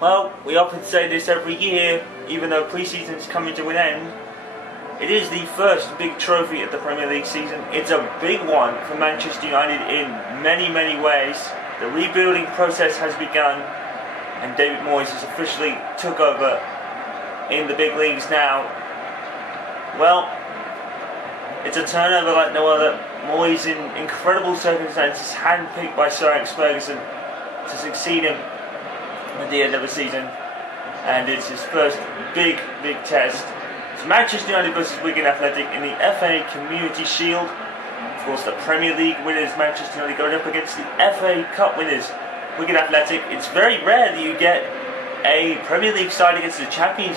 Well, we often say this every year, even though pre-season is coming to an end. It is the first big trophy of the Premier League season. It's a big one for Manchester United in many, many ways. The rebuilding process has begun, and David Moyes has officially took over in the big leagues now. Well, it's a turnover like no other. Moyes, in incredible circumstances, handpicked by Sir Alex Ferguson to succeed him at the end of the season, and it's his first big test. It's Manchester United vs Wigan Athletic in the FA Community Shield. Of course, the Premier League winners Manchester United going up against the FA Cup winners Wigan Athletic. It's very rare that you get a Premier League side against the Championship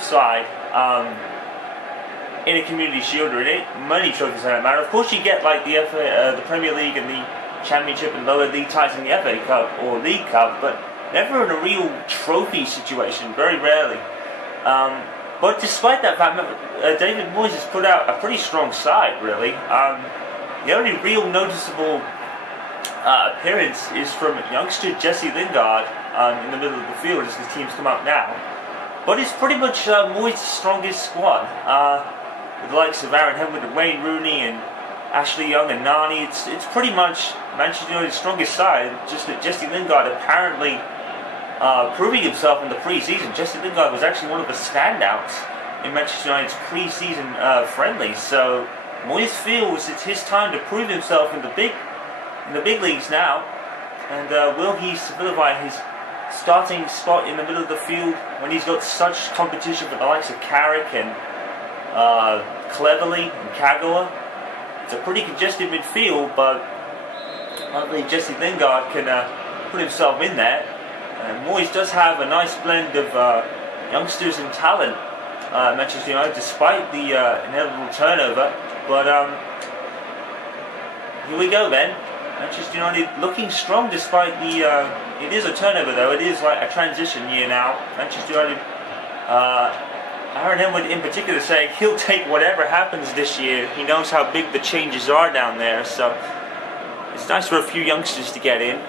side in a Community Shield, really. Many trophies on that matter. Of course, you get like the Premier League and the Championship and lower league ties in the FA Cup or League Cup, but never in a real trophy situation, very rarely. But despite that fact, David Moyes has put out a pretty strong side, really. The only real noticeable appearance is from youngster Jesse Lingard in the middle of the field as the teams come out now. But it's pretty much Moyes' strongest squad, with the likes of Aaron Henwood and Wayne Rooney and Ashley Young and Nani. It's pretty much Manchester United's strongest side, just that Jesse Lingard apparently proving himself in the pre-season. Jesse Lingard was actually one of the standouts in Manchester United's pre-season friendlies, so Moyes feels it's his time to prove himself in the big leagues now, and will he solidify his starting spot in the middle of the field when he's got such competition with the likes of Carrick and Cleverley and Kagawa? It's a pretty congested midfield, but hopefully Jesse Lingard can put himself in there. And Moyes does have a nice blend of youngsters and talent at Manchester United, despite the inevitable turnover. But here we go then. Manchester United looking strong despite the... it is a turnover though, it is like a transition year now. Manchester United... Aaron Henwood in particular saying he'll take whatever happens this year. He knows how big the changes are down there, so it's nice for a few youngsters to get in.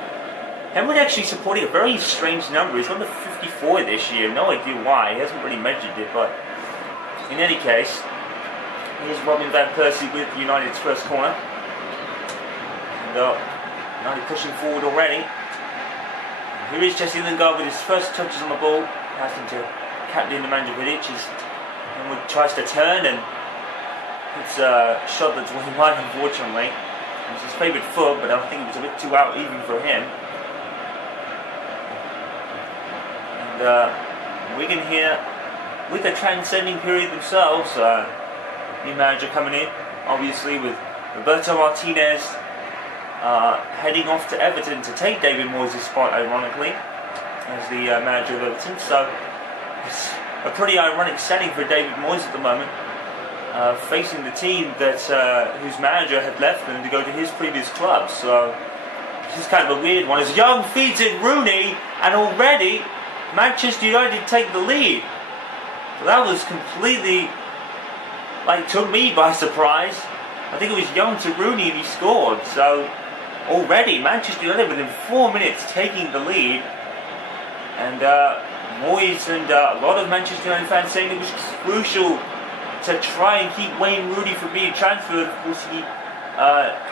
Henwood actually supporting a very strange number. He's on the 54 this year. No idea why. He hasn't really measured it, but in any case, here's Robin van Persie with United's first corner. And United pushing forward already. Here is Jesse Lingard with his first touches on the ball, passing to captain Manjovic as Henwood tries to turn, and it's a shot that's wide, unfortunately. It's his favourite foot, but I think it was a bit too out even for him. And Wigan here with the transcending period themselves. New manager coming in, obviously, with Roberto Martinez heading off to Everton to take David Moyes' spot, ironically, as the manager of Everton. So it's a pretty ironic setting for David Moyes at the moment, facing the team that whose manager had left them to go to his previous club. So this is kind of a weird one. As Young feeds in Rooney, and already Manchester United take the lead. So that was completely, took me by surprise. I think it was Young to Rooney and he scored. So already Manchester United within 4 minutes taking the lead. And Moyes and a lot of Manchester United fans saying it was crucial to try and keep Wayne Rooney from being transferred. Of course, he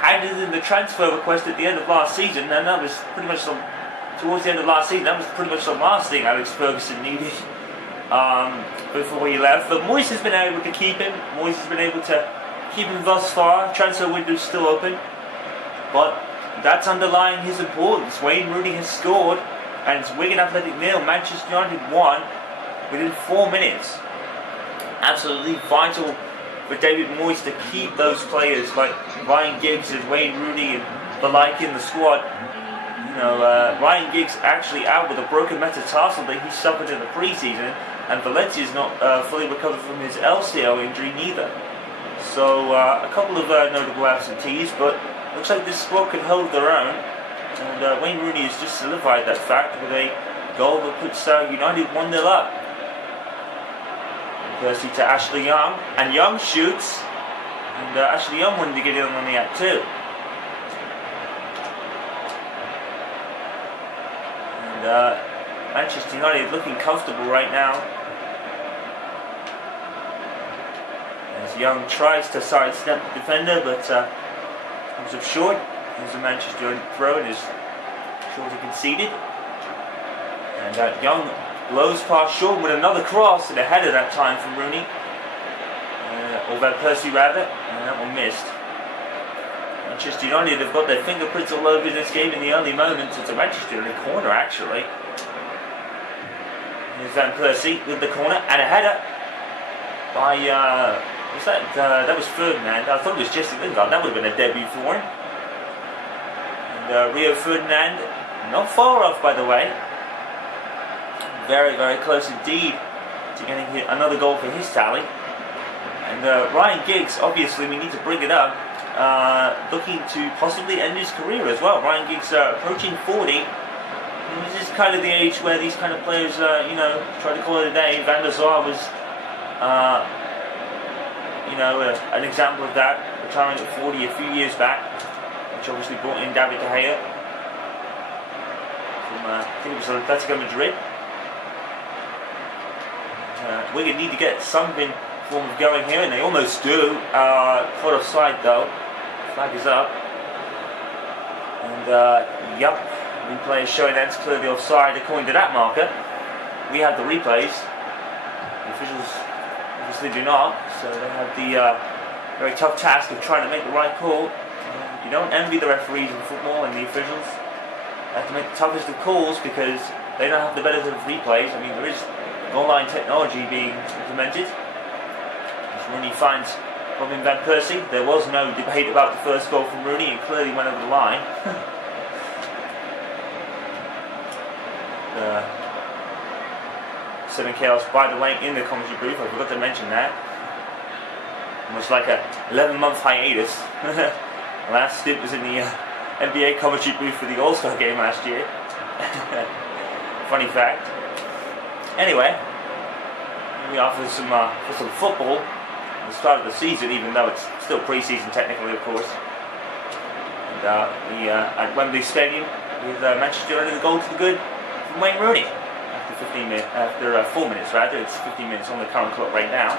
handed in the transfer request at the end of last season, and that was pretty much towards the end of last season. That was pretty much the last thing Alex Ferguson needed before he left. But Moyes has been able to keep him. Moyes has been able to keep him thus far. Transfer window is still open, but that's underlying his importance. Wayne Rooney has scored, and it's Wigan Athletic 0, Manchester United 1 within 4 minutes. Absolutely vital for David Moyes to keep those players like Ryan Giggs and Wayne Rooney and the like in the squad. You know, Ryan Giggs actually out with a broken metatarsal that he suffered in the pre-season, and Valencia's not fully recovered from his LCL injury neither. So a couple of notable absentees, but looks like this squad can hold their own. And Wayne Rooney has just solidified that fact with a goal that puts United 1-0 up. Persie to Ashley Young, and Young shoots, and Ashley Young wanted to get in on the act too. And Manchester United looking comfortable right now. As Young tries to sidestep the defender, but comes up short. Here's a Manchester United throw and is shortly conceded. And Young blows past short with another cross and a header that time from Rooney. Or Van Persie rather, and that one missed. Manchester United have got their fingerprints all over this game in the early moments. It's a Manchester United corner actually. Here's Van Persie with the corner and a header by was that was Ferdinand. I thought it was Jesse Lingard. That would have been a debut for him. And Rio Ferdinand, not far off by the way. Very, very close indeed to getting another goal for his tally. And Ryan Giggs, obviously we need to bring it up, looking to possibly end his career as well. Ryan Giggs approaching 40. This is kind of the age where these kind of players, try to call it a day. Van der Sar was, an example of that, retiring at 40 a few years back, which obviously brought in David De Gea from, I think it was Atletico Madrid. Wigan need to get something form of going here, and they almost do. Caught offside though. Flag is up. And yup, replay is showing that's clearly offside according to that marker. We have the replays. The officials obviously do not, so they have the very tough task of trying to make the right call. You don't envy the referees in football and the officials. They have to make the toughest of calls because they don't have the benefit of replays. I mean, there is online technology being implemented. As Rooney finds Robin Van Persie. There was no debate about the first goal from Rooney. It clearly went over the line. Sudden chaos, by the way, in the commentary booth. I forgot to mention that. Almost like a 11-month hiatus. Last stint was in the NBA commentary booth for the All-Star game last year. Funny fact. Anyway, we are for some football at the start of the season, even though it's still pre-season technically, of course. And at Wembley Stadium with Manchester United, the goal to the good from Wayne Rooney. After 4 minutes rather, it's 15 minutes on the current clock right now.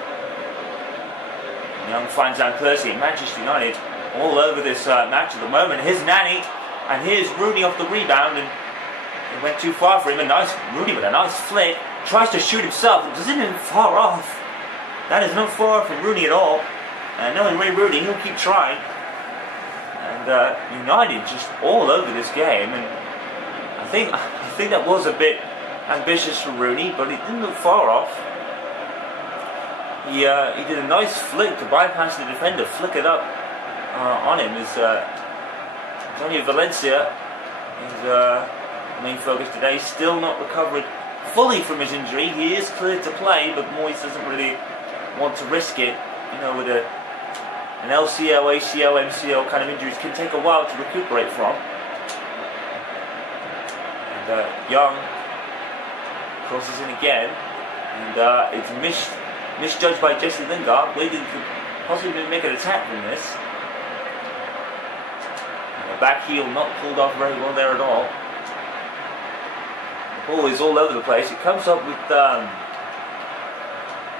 Young finds Van Persie, Manchester United all over this match at the moment. Here's Nani, and here's Rooney off the rebound, and it went too far for him. Rooney with a nice flick, tries to shoot himself, it isn't even far off. That is not far from Rooney at all. And knowing Ray Rooney, he'll keep trying. And United just all over this game, and I think that was a bit ambitious for Rooney, but it didn't look far off. He did a nice flick to bypass the defender, flick it up on him. Antonio Valencia is main focus today, still not recovered fully from his injury. He is cleared to play, but Moyes doesn't really want to risk it. With an LCL, ACL, MCL kind of injuries can take a while to recuperate from. And Young crosses in again, and it's misjudged by Jesse Lingard. Wigan could possibly make an attack from this. The back heel not pulled off very well there at all. The ball is all over the place. It comes up with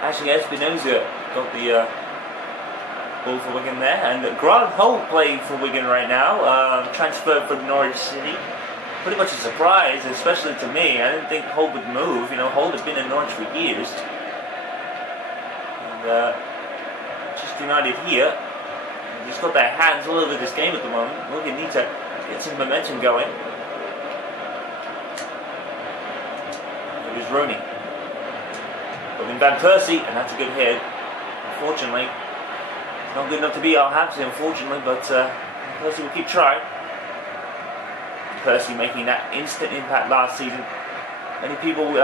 actually Espinoza got the ball for Wigan there, and Grant Holt playing for Wigan right now, transferred from Norwich City. Pretty much a surprise, especially to me. I didn't think Holt would move. Holt had been in Norwich for years. And Manchester United here, they've just got their hands all over this game at the moment. Wigan need to get some momentum going. Here's Rooney. Robin Van Persie, and that's a good hit. Unfortunately, it's not good enough to beat Al-Habsi, unfortunately, but Persie will keep trying. Persie making that instant impact last season. Many people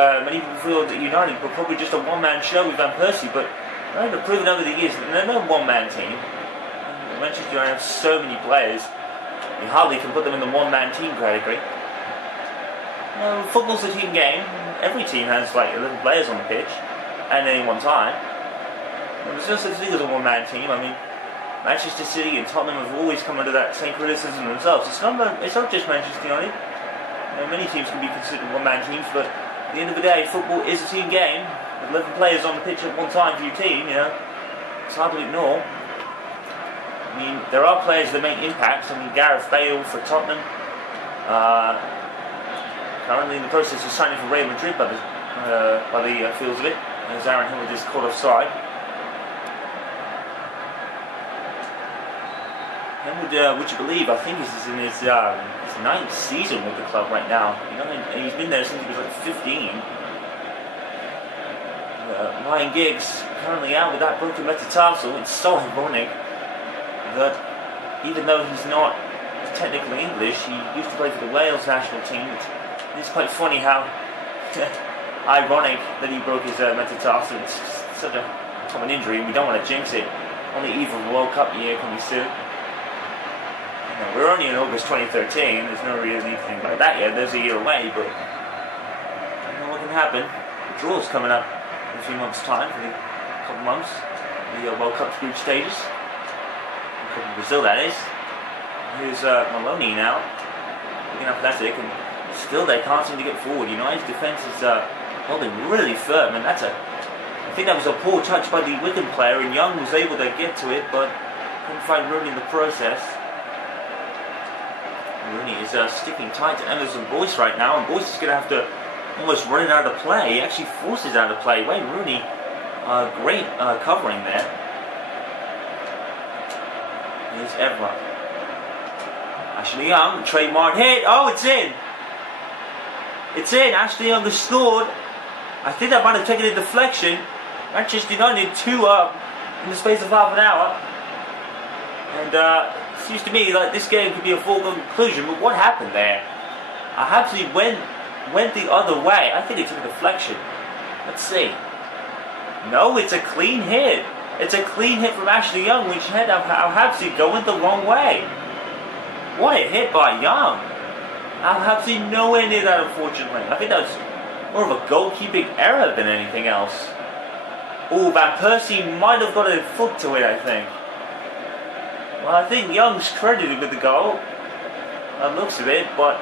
feel that United were probably just a one-man show with Van Persie, but they've proven over the years that they're no one-man team. Manchester United have so many players, you hardly can put them in the one-man team category. Football's a team game. Every team has like 11 players on the pitch at any one time. There's no such thing as a one-man team. I mean, Manchester City and Tottenham have always come under that same criticism themselves. It's not just Manchester United. many teams can be considered one-man teams, but at the end of the day, football is a team game. With 11 players on the pitch at one time for your team, it's hard to ignore. I mean, there are players that make impacts. I mean, Gareth Bale for Tottenham, currently in the process of signing for Real Madrid by the feels of it, as Aaron Hill just caught offside. And would you believe, I think he's in his 9th season with the club right now. And he's been there since he was like 15. Ryan Giggs currently out with that broken metatarsal. It's so ironic that even though he's not technically English, he used to play for the Wales national team. It's quite funny how ironic that he broke his metatarsal. It's such a common injury, and we don't want to jinx it on the eve of the World Cup year coming soon. We're only in August 2013, there's no real anything like that yet, there's a year away, but I don't know what can happen. The draw's coming up in a few months' time, for a couple months, the World Cup group stages, in Brazil that is. Here's Maloney now, looking athletic, and still they can't seem to get forward. United's defence is holding really firm, and I think that was a poor touch by the Wigan player, and Young was able to get to it, but couldn't find Rooney in the process. Rooney is sticking tight to Emerson Boyce right now, and Boyce is going to have to almost run it out of play. He actually forces out of play. Wayne Rooney, great covering there. Here's Evra. Ashley Young, trademark hit. Oh, it's in! It's in. Ashley Young has scored. I think that might have taken a deflection. Manchester United 2 up in the space of half an hour. And it seems to me like this game could be a foregone conclusion, but what happened there? Habsley went the other way. I think it's a deflection. Let's see. No, it's a clean hit. It's a clean hit from Ashley Young, which had Habsley going the wrong way. What a hit by Young. Habsley nowhere near that, unfortunately. I think that was more of a goalkeeping error than anything else. Oh, Van Persie might have got a foot to it, I think. Well, I think Young's credited with the goal, by the looks of it, but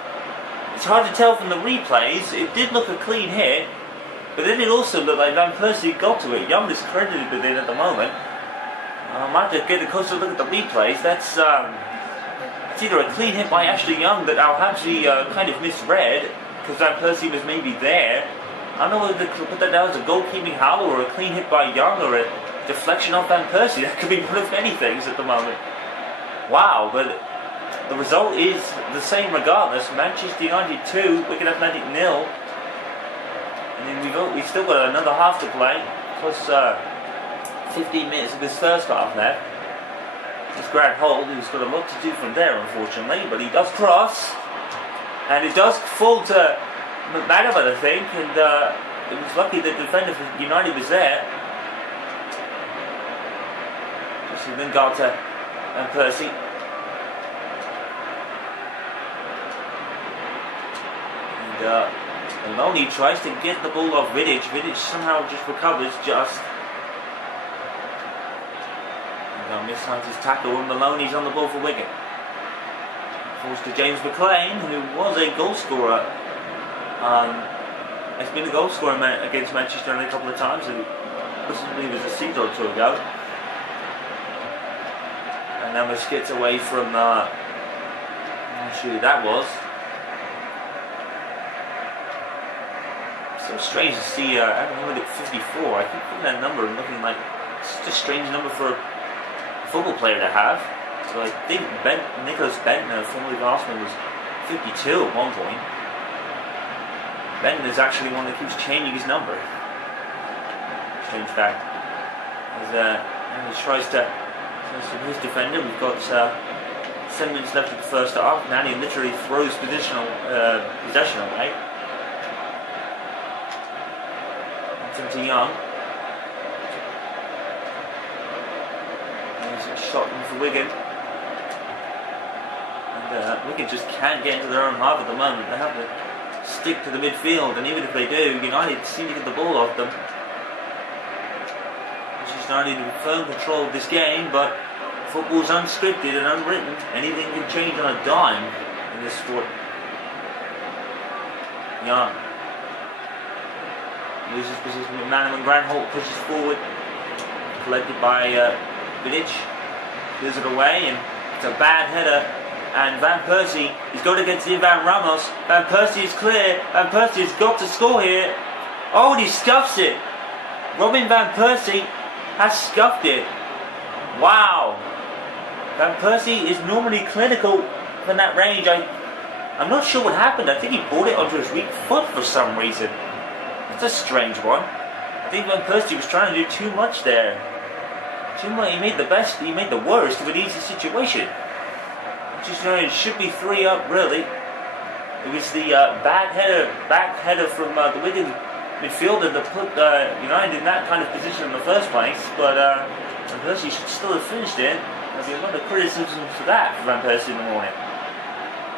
it's hard to tell from the replays. It did look a clean hit, but then it also looked like Van Persie got to it. Young is credited with it at the moment. I might have to get a closer look at the replays. That's it's either a clean hit by Ashley Young that Al-Habsi kind of misread, because Van Persie was maybe there. I don't know whether to put that down as a goalkeeping howl or a clean hit by Young or a deflection off Van Persie. That could be one of many things at the moment. Wow, but the result is the same regardless. Manchester United 2, Wigan Athletic 0. And then we've still got another half to play, plus 15 minutes of this first half left. It's Grant Holt, who's got a lot to do from there, unfortunately, but he does cross, and it does fall to McManaman, I think, and it was lucky that the defender for United was there. So then got to Van Persie. And Maloney tries to get the ball off Vidic. Vidic somehow just recovers just. And misses his tackle, and Maloney's on the ball for Wigan. Falls to James McLean, who was a goal scorer. Has been a goal scorer against Manchester United a couple of times. I believe it was a season or two ago. And now we skids away from. I'm not sure who that was. So strange to see Aaron at 54. I keep putting that number and looking like it's just a strange number for a football player to have. So I think Nicholas Bentner, formerly of Arsenal, was 52 at one point. Bentner is actually one that keeps changing his number. Strange fact. As he tries to his defender, we've got 7 minutes left of the first half. Now he literally throws possession away. To Young. There's a shot in for Wigan. And Wigan just can't get into their own half at the moment. They have to stick to the midfield, and even if they do, United seem to get the ball off them. Manchester United in firm control of this game, but football's unscripted and unwritten. Anything can change on a dime in this sport. Young loses position with Manham, and Granholt pushes forward, collected by Vidic, clears it away, and it's a bad header, and Van Persie, he's got against Ivan Ramos. Van Persie is clear, Van Persie has got to score here. Oh, and he scuffs it. Robin Van Persie has scuffed it. Wow. Van Persie is normally clinical from that range. I'm not sure what happened. I think he brought it onto his weak foot for some reason. It's a strange one. I think Van Persie was trying to do too much there. Too much. He made the worst of an easy situation. Just it should be 3 up, really. It was the back header from the Wigan midfielder that put United in that kind of position in the first place. But Van Persie should still have finished it. There'll be a lot of criticism for that for Van Persie in the morning.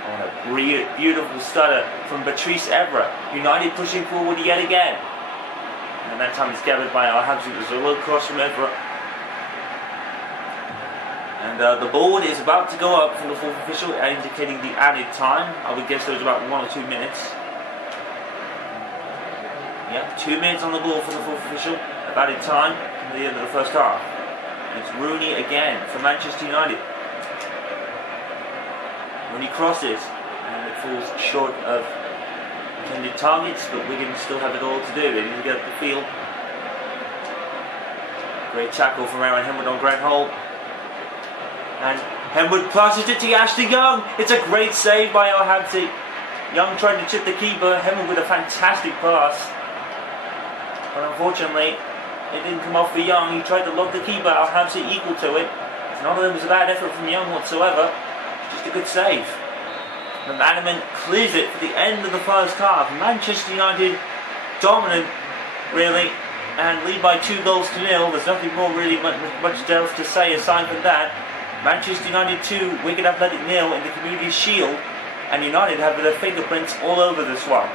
And a beautiful stutter from Patrice Evra. United pushing forward yet again. And that time it's gathered by Al-Habsi. There's a low cross from Evra. And the board is about to go up from the fourth official, indicating the added time. I would guess there was about 1 or 2 minutes. Yeah, 2 minutes on the board for the fourth official of added time from the end of the first half. And it's Rooney again for Manchester United. Rooney crosses, and it falls short of intended targets, but Wigan still have it all to do. They need to get up the field. Great tackle from Aaron Henwood on Granholt. And Henwood passes it to Ashley Young. It's a great save by Al-Habsi. Young trying to chip the keeper. Henwood with a fantastic pass. But unfortunately, it didn't come off for Young. He tried to lob the keeper. Al-Habsi equal to it. None of them was a bad effort from Young whatsoever. Just a good save. And Manham clears it for the end of the first half. Manchester United dominant, really, and lead by 2-0. There's nothing more really much else to say aside from that. Manchester United 2, Wigan Athletic 0 in the Community Shield, and United have their fingerprints all over this one.